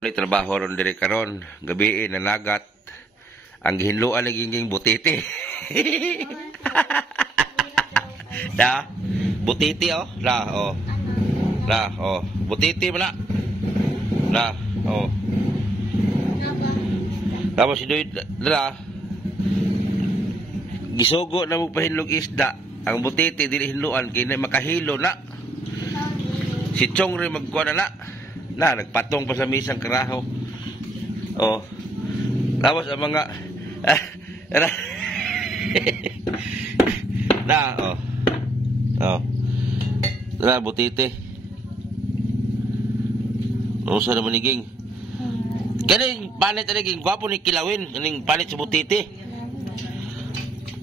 May trabaho ron diri karon, gabi nanagat. Ang gihinluan naging butiti. Da, butiti oh, la oh. La oh, butiti mo na. La oh. Tapos si Doy dala. Gisugo na mo pahinlog isda. Ang butiti dili hinluan kay makahilo na. Si Chong rin magkuha na nagpatong pa sa misang karaho. Oh. Tapos ang mga oh. Oh. Na butiti. Usa na maniging. Kaning palit na naging gwapo ni kilawin, kaning palit sa butiti.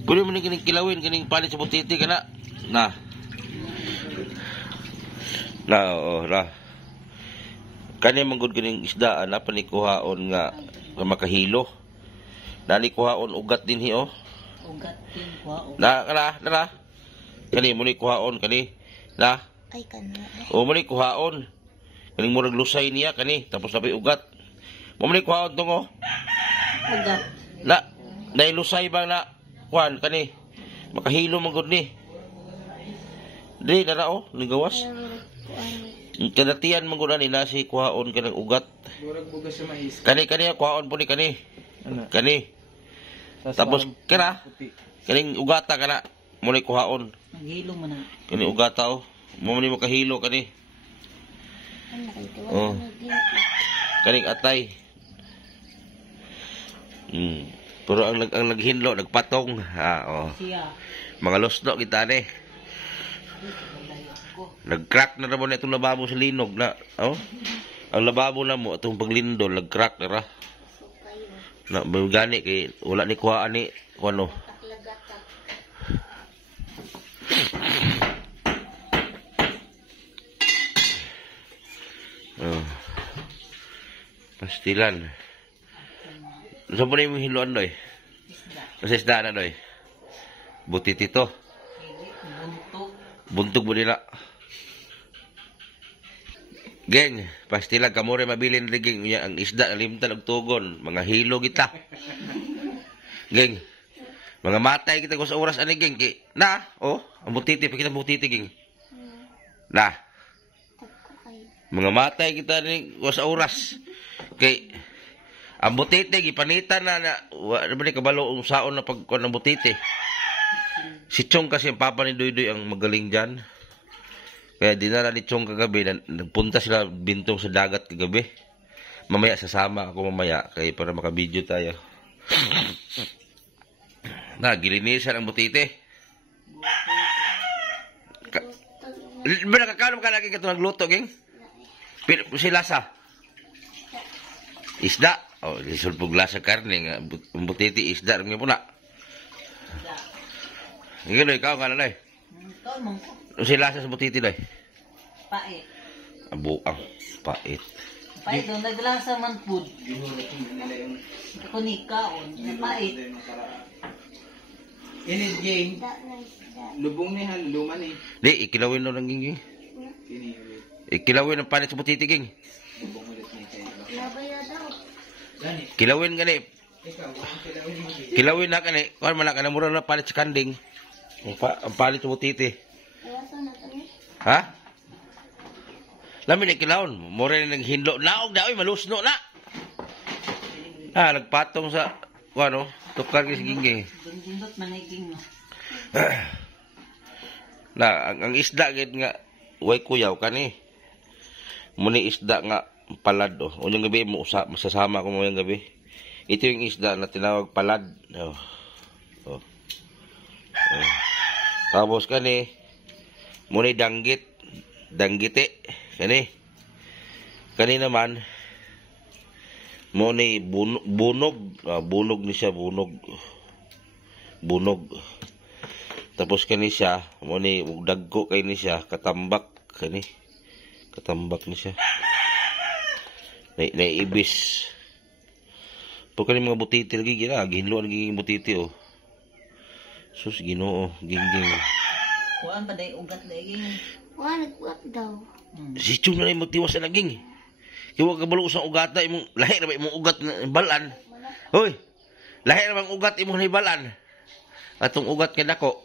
Kuno man kining kilawin, kaning palit sa butiti kana. Na. Oh, ra. Kani manggod kining isda ana panikuhaon nga makahilo. Nalikuhaon ugat din hi oh. Ugat din kuhaon. Na. Kani mo ni kuhaon kani. Na. Ay kana. O mo ni kuhaon. Kaning murag lusay niya kani tapos napay ugat. Mo ni kuhaon tong oh. Ugat. Na lusay ba na kuan kani. Makahilo manggod ni. Di na oh, ni gawas. Kadatian manggunan ni nasi kuhaon kanang ugat. Murag bugas sa mais. Kani kuhaon po ni kani. Kani. Tapos kana kaning ugata kana mo ni kuhaon. Naghilo man na. Kani ugata oh. Mo ni makahilo kani. Oh. Kaning atay. Pero ang naghinlo nagpatong oh. Siya. Mga losno kita ni. Nag-crack na naman itong lababo sa linog na. Oh. Ang lababo na mo itong paglindol nag-crack na ra. Na gani kay wala ni kuhaan ni kuno. Oh. Pastilan. Sa po na yung hiluan doy? Kasi isda na doy? Butiti to. Buntog mo nila. Geng, pastilan kamore mabilin liging ang isda limtan og tugon, mga hilo kita. Geng. Mga matay kita ko sa oras ani geng kay na, oh, ang butiti pakita butiti geng. Na. Mga matay kita ni ko sa oras kay ang butiti gipanitan na wa ba ni kabalo ang saon na pagkuan ng butiti. Si Chong kasi ang papa ni Doydoy ang magaling diyan. Kaya dinala ni Chong kagabi, nagpunta sila bintong sa dagat kagabi. Mamaya sasama ako mamaya kaya para makabidyo tayo. Gilinisan ang butiti. Ba nakakalam ka lagi ka ito nagluto, geng? Si lasa? Isda. Oh, isulpog lasa karne. Ang butiti isda. Rin nga po na. Ngayon, ikaw nga na, Ikaw mo. Si lasa sa butiti, day? Pait. Buang. Pait. Pait doon. Naglasa man food. Ako ni kaon. Pait. Init game. Lubong ni han, luman ni. Di, ikilawin na lang, ging. Kini. Ikilawin ang panit sa butiti, ging. Lubong ulit ni kayo. Gani. Kilawin gani. Ikaw, ang kilawin mo. Kilawin na kani. Kuan man na mura na palit sa kanding. Ang palit sa butiti. Ha? Lamin na kilawin. Mura na naghinlo. Naog na, malusno na. Nagpatong sa, ano, tukar kasi gingging. Dundot maniging no. Ang isda gid nga, way kuyaw kani. Muni isda nga palad oh. Unyong gabi mo masasama ko mo yung gabi. Ito yung isda na tinawag palad. Oh. Tapos kani muni danggite kani naman muni bunog ni siya bunog. Tapos kani siya muni dagko kay ni siya katambak ni siya. Naibis. Pagka ni mga butiti lagi gihinlo lagi butiti oh. Sus Ginoo, gingging. Kuan pa day ugat lagi. Wala nagbuhat daw. Si Chong na yung magtiwas sa naging. Iwa ka balo sa ugat na imong lahi na ba imong ugat na balan. Hoy. Lahi na bang ugat imong hibalan. Atong ugat kay dako.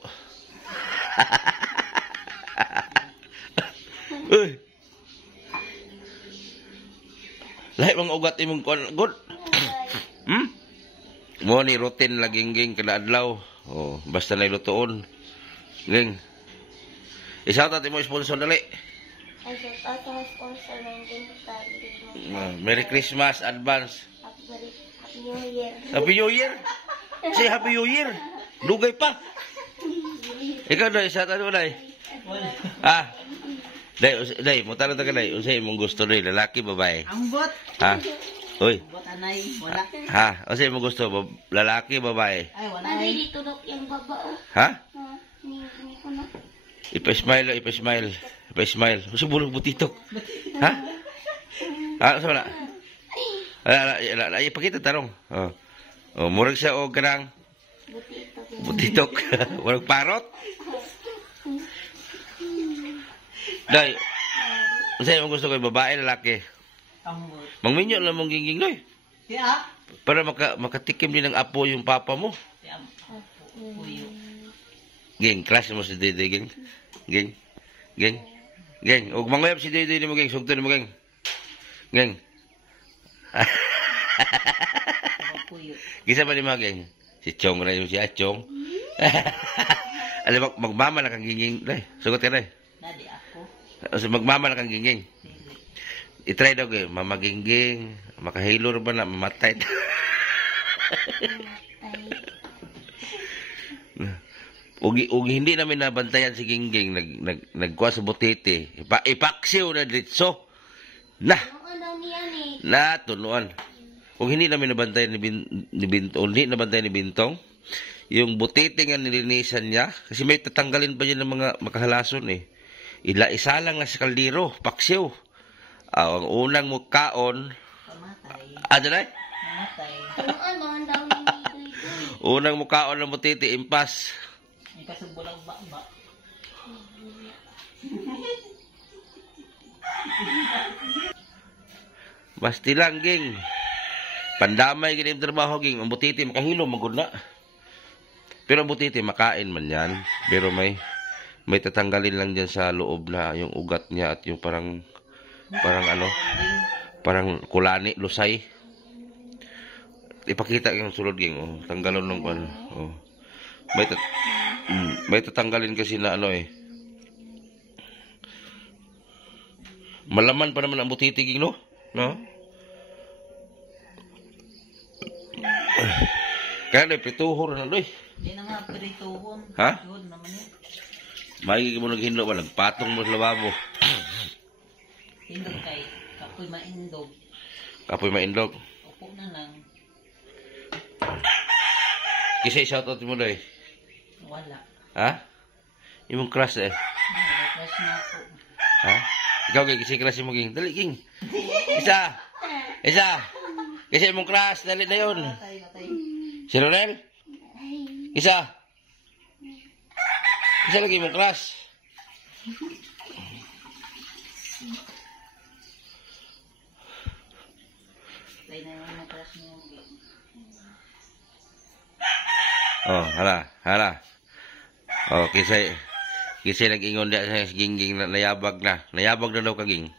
Uy. Lahi bang ugat imong good. Mo ni routine laging ging kada adlaw. Oh, basta na ilutoon. Ging. Isaw ta mo sponsor dali. Ay, shout out sa sponsor ng Gintali. Merry Christmas advance. Happy New Year. Happy New Year. Say Happy New Year. Dugay pa. Ikaw dai sa ano dai? Ah. Dai, mo tanong ta kanay, unsay imong gusto dai, lalaki babae? Ambot. Ha? Uy. Ambot anay, wala. Ha, unsay imong gusto, lalaki babae? Ay, wala. Nanay dito dok yung baba. Ha? Ni ko na. Ipa-smile, ipa-smile. Ipa-smile. Usa bulog butitok. Ha? Ah, sa wala. Ala, ipakita tarong. Oh. Oh, murag siya og kanang butitok. Walang parot. Dai. Unsay imong gusto kay babae, lalaki? Ambot. Mangminyo lang mong ginging doy. Tiya. Para makatikim din ng apo yung papa mo. Tiya. Puyo. Geng, crush mo si Dede, geng. Geng. Geng. Geng. Ug manguyab si Dede ni mo, geng. Sugto ni mo, geng. Geng. Puyo. Gisa ba ni mo, geng? Si Chong na yung si Achong. Alam, magmama na kang ginging. Day, sugot ka, day. Nadi ako. So, magmama na kang ginging. I-try daw, geng. Mamagingging. Makahilor ba na? Mamatay. Ug hindi namin nabantayan si Gingging nagkuha sa butete. Ipaksiw na ditso. Na. Ano niya ni? Na tunuan. Ug hindi namin nabantayan ni Bintong, hindi nabantayan ni Bintong yung butete nga nilinisan niya kasi may tatanggalin pa niya ng mga makahalason eh. Isa lang na sa kaldero, paksiw. Ang unang mukaon, Pamatay. ano na? Mamatay. Ano ang daw ni Duy? Unang mukaon ng butete, impas. May kasubulang ba? Basti lang, ging. Pandamay gini ang trabaho, ging. Ang butiti, makahilo, magod na. Pero ang butiti, makain man yan. Pero may tatanggalin lang dyan sa loob na yung ugat niya at yung parang ano, parang kulani, lusay. Ipakita yung sulod, ging. Oh, tanggalon lang ano. Oh. May tatanggalin kasi na ano eh. Malaman pa naman ang butiti, ging, no? No? Kaya na, pituhor na doy. Di na nga pirituhon. Ha? Yun naman yun. May mo naghindo ba? Nagpatong mo sa lababo. Indog kay kapoy maindog. Kapoy maindog. Upo na lang. Kisay shoutout mo doy. Wala. Ha? Imong crush eh. Nag-crush na ako. Ha? Ikaw kay kisay crush mo, ging. Dali, ging. Isa. Kisay imong crush. Dali na yun. Matay. Si Ronel? Isa lagi mong crush. Patay na yung na-crush niyo. Oh, hala. Oh, kisay nag-ingon dia sa gingging na nayabag na. Nayabag na daw kaging.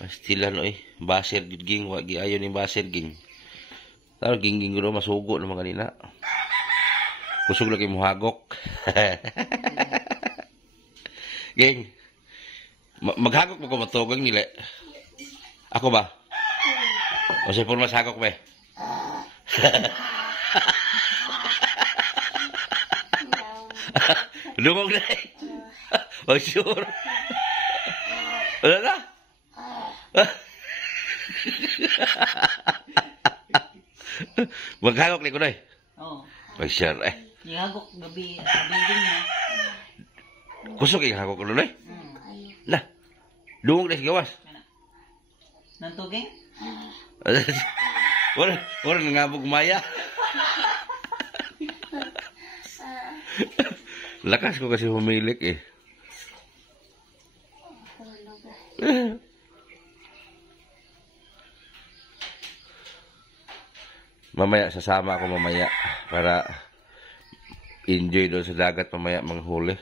Pastilan oy, baser gid ging, wa gi ayo ni baser ging. Taro gingging ko masugo ng mga nina. Kusog lagi mo hagok. Ging. Maghagok mo ko matugang nila. Ako ba? O siya po mas hagok ba? Lumog na eh. Oh, sure. Wala na? Maghagok ni ko na eh. Oo. Mag-share eh. Ihagok gabi sa building niya. Kusog yung hagok ko na eh. Na. Lumog na si gawas. Nantuging? Wala nangabog maya. Lakas ko kasi humilik eh. Mamaya, sasama ako mamaya para enjoy doon sa dagat mamaya manghuli.